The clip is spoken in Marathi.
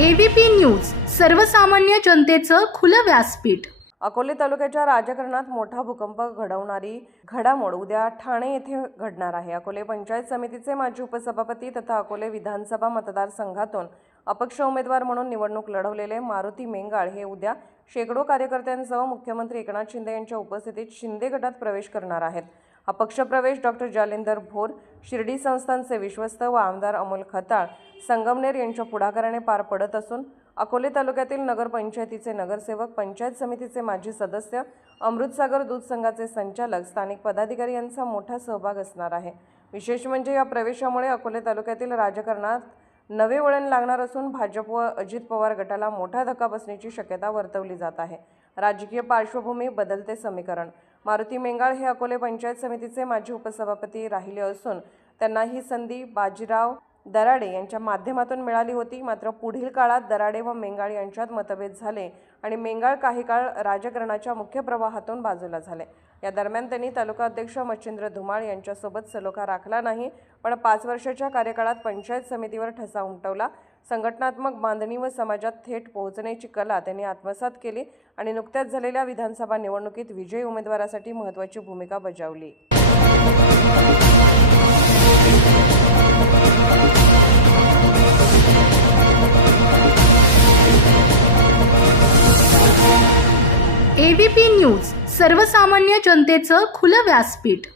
एबीपी न्यूज सर्वसामान्य जनतेचं खुलं व्यासपीठ. अकोले तालुक्याच्या राजकारणात मोठा भूकंप घडवणारी घडामोड उद्या ठाणे येथे घडणार आहे. अकोले पंचायत समितीचे माजी उपसभापती तथा अकोले विधानसभा मतदारसंघातून अपक्ष उमेदवार म्हणून निवडणूक लढवलेले मारुती मेंगाळ हे उद्या शेकडो कार्यकर्त्यांसह मुख्यमंत्री एकनाथ शिंदे यांच्या उपस्थितीत शिंदे गटात प्रवेश करणार आहेत. अपक्षप्रवेश डॉक्टर जालिंदर भोर शिर्डी संस्थांचे विश्वस्त व आमदार अमोल खताळ संगमनेर यांच्या पुढाकाराने पार पडत असून अकोले तालुक्यातील नगरपंचायतीचे नगरसेवक पंचायत समितीचे माजी सदस्य अमृतसागर दूध संघाचे संचालक स्थानिक पदाधिकारी यांचा मोठा सहभाग असणार आहे. विशेष म्हणजे या प्रवेशामुळे अकोले तालुक्यातील राजकारणात नवे वळण लागणार असून भाजप व अजित पवार गटाला मोठा धक्का बसण्याची शक्यता वर्तवली जात आहे. राजकीय पार्श्वभूमी बदलते समीकरण. मारुती मेंगाळ हे अकोले पंचायत समितीचे माजी उपसभापती राहिले असून त्यांना ही संधी बाजीराव दराडे यांच्या माध्यमातून मिळाली होती. मात्र पुढील काळात दराडे व मेंगाळ यांच्यात मतभेद झाले आणि मेंगाळ काही काळ राजकारणाच्या मुख्य प्रवाहातून बाजूला झाले. या दरम्यान त्यांनी तालुका अध्यक्ष मच्छिंद्र धुमाळ यांच्यासोबत सलोखा राखला नाही पण पाच वर्षाच्या कार्यकाळात पंचायत समितीवर ठसा उमटवला. संघटनात्मक बांधणी व समाजात थेट पोहोचण्याची कला त्यांनी आत्मसात केली आणि नुकत्याच झालेल्या विधानसभा निवडणुकीत विजयी उमेदवारासाठी महत्त्वाची भूमिका बजावली. एबीपी न्यूज सर्वसामान्य जनतेचं खुलं व्यासपीठ.